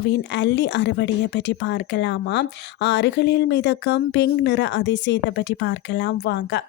டெல்டாவின் அல்லி அறுவடையை பற்றி பார்க்கலாமா? ஆறுகளில் மிதக்கும் பிங்க் நிற அதிசயத்தை பற்றி பார்க்கலாம் வாங்க.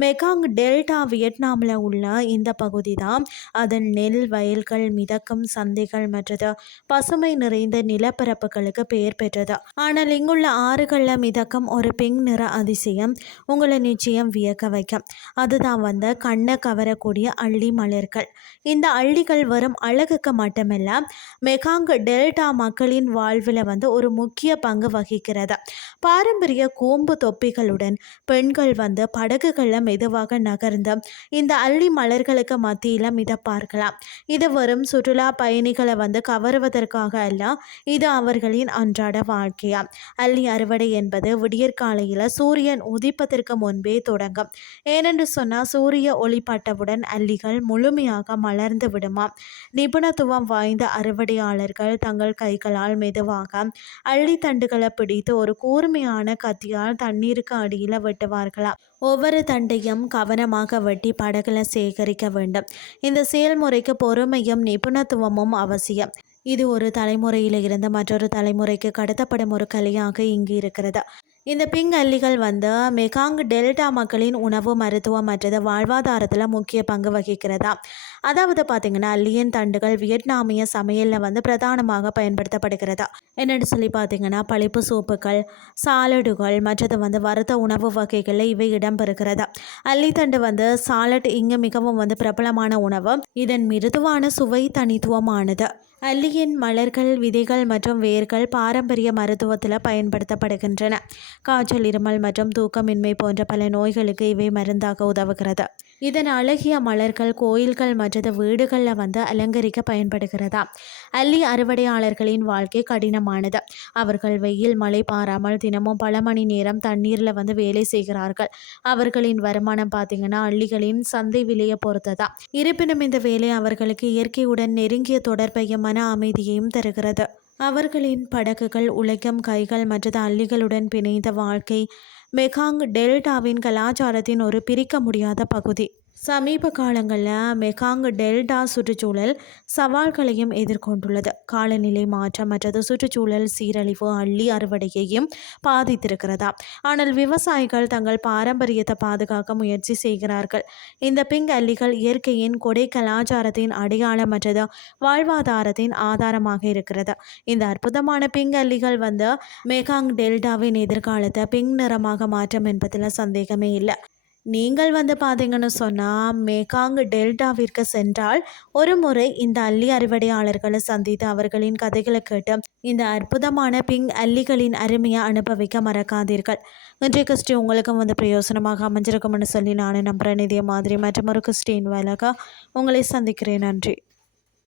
மெக்காங் டெல்டா வியட்நாமில் உள்ள இந்த பகுதி தான் அதன் நெல் வயல்கள், மிதக்கும் சந்தைகள் மற்றது பசுமை நிறைந்த நிலப்பரப்புகளுக்கு பெயர் பெற்றது. ஆனால் இங்குள்ள ஆறுகளில் மிதக்கும் ஒரு பிங்க் நிற அதிசயம் உங்களை நிச்சயம் வியக்க வைக்கும். அதுதான் கண்ணை கவரக்கூடிய அள்ளி மலர்கள். இந்த அள்ளிகள் வரும் அழகுக்கு மட்டுமல்ல, மெக்காங் டெல்டா மக்களின் வாழ்வில் ஒரு முக்கிய பங்கு வகிக்கிறது. பாரம்பரிய கூம்பு தொப்பிகளுடன் பெண்கள் படகுகளில் மெதுவாக நகர்ந்து இந்த அள்ளி மலர்களுக்கு மத்தியில் மிதப்பார்களாம். இது வரும் சுற்றுலா பயணிகளை கவருவதற்காக அல்ல, இது அவர்களின் அன்றாட வாழ்க்கையா. அள்ளி அறுவடை என்பது விடியற்காலையில் சூரியன் உதிப்பதற்கு முன்பே தொடங்கும். ஏனென்று சொன்னால் சூரிய ஒளிப்பட்டவுடன் அள்ளிகள் முழுமையாக மலர்ந்து விடுமாம். நிபுணத்துவம் வாய்ந்த அறுவடையாளர்கள் தங்கள் கைகளால் மெதுவாக அள்ளி தண்டுகளை பிடித்து ஒரு கூர்மையான கத்தியால் தண்ணீருக்கு அடியில் வெட்டுவார்களாம். ஒவ்வொரு தண்டையும் கவனமாக வெட்டி படகுல சேகரிக்க வேண்டும். இந்த செயல்முறைக்கு பொறுமையும் நிபுணத்துவமும் அவசியம். இது ஒரு தலைமுறையில் இருந்து மற்றொரு தலைமுறைக்கு கடத்தப்படும் ஒரு கலையாக இங்கு இருக்கிறது. இந்த பிங்க் அல்லிகள் மெக்காங் டெல்டா மக்களின் உணவு, மருத்துவம் மற்றது வாழ்வாதாரத்தில் முக்கிய பங்கு வகிக்கிறதா. அதாவது பார்த்திங்கன்னா, அல்லியின் தண்டுகள் வியட்நாமிய சமையலில் பிரதானமாக பயன்படுத்தப்படுகிறதா. என்னென்னு சொல்லி பார்த்திங்கன்னா, பளிப்பு சூப்புகள், சாலடுகள் மற்றது வறுத்த உணவு வகைகளில் இவை இடம்பெறுகிறதா. அல்லித்தண்டு சாலட் இங்கு மிகவும் பிரபலமான உணவு. இதன் மிருதுவான சுவை தனித்துவமானது. அல்லியின் மலர்கள், விதைகள் மற்றும் வேர்கள் பாரம்பரிய மருத்துவத்தில் பயன்படுத்தப்படுகின்றன. காய்ச்சல், இருமல் மற்றும் தூக்கமின்மை போன்ற பல நோய்களுக்கு இவை மருந்தாக உதவுகிறது. இதன் அழகிய மலர்கள் கோயில்கள் மற்றும் வீடுகளில் அலங்கரிக்க பயன்படுகிறதா. அல்லி அறுவடையாளர்களின் வாழ்க்கை கடினமானது. அவர்கள் வெயில் மழை பாராமல் தினமும் பல மணி நேரம் தண்ணீரில் வேலை செய்கிறார்கள். அவர்களின் வருமானம் பார்த்திங்கன்னா அள்ளிகளின் சந்தை விலையை பொறுத்ததா. இருப்பினும் இந்த வேலை அவர்களுக்கு இயற்கையுடன் நெருங்கிய தொடர்பையும் மன அமைதியையும் தருகிறது. அவர்களின் படகுகள், உழைக்கும் கைகள் மற்றது அள்ளிகளுடன் பிணைந்த வாழ்க்கை மெக்காங் டெல்டாவின் கலாச்சாரத்தின் ஒரு பிரிக்க முடியாத பகுதி. சமீப காலங்களில் மெக்காங் டெல்டா சுற்றுச்சூழல் சவால்களையும் எதிர்கொண்டுள்ளது. காலநிலை மாற்றம் மற்றது சுற்றுச்சூழல் சீரழிவு அள்ளி அறுவடையையும் பாதித்திருக்கிறதா. ஆனால் விவசாயிகள் தங்கள் பாரம்பரியத்தை பாதுகாக்க முயற்சி செய்கிறார்கள். இந்த பிங்க் அல்லிகள் இயற்கையின் கொடை, கலாச்சாரத்தின் அடையாளம் மற்றது வாழ்வாதாரத்தின் ஆதாரமாக இருக்கிறது. இந்த அற்புதமான பிங்க் அல்லிகள் மெக்காங் டெல்டாவின் எதிர்காலத்தை பிங்க் நிறமாக மாற்றும் என்பதில் சந்தேகமே இல்லை. நீங்கள் பார்த்தீங்கன்னு சொன்னால் மெக்காங் டெல்டாவிற்கு சென்றால் ஒரு முறை இந்த அள்ளி அறுவடையாளர்களை சந்தித்து அவர்களின் கதைகளை கேட்டு இந்த அற்புதமான பிங்க் அல்லிகளின் அருமையை அனுபவிக்க மறக்காதீர்கள். இன்றைய கிறிஸ்டி உங்களுக்கும் பிரயோசனமாக அமைஞ்சிருக்கும்னு சொல்லி நான் நம்புகிறேன். இதே மாதிரி மற்றும் ஒரு கிறிஸ்டின் வேலைக்காக உங்களை சந்திக்கிறேன். நன்றி.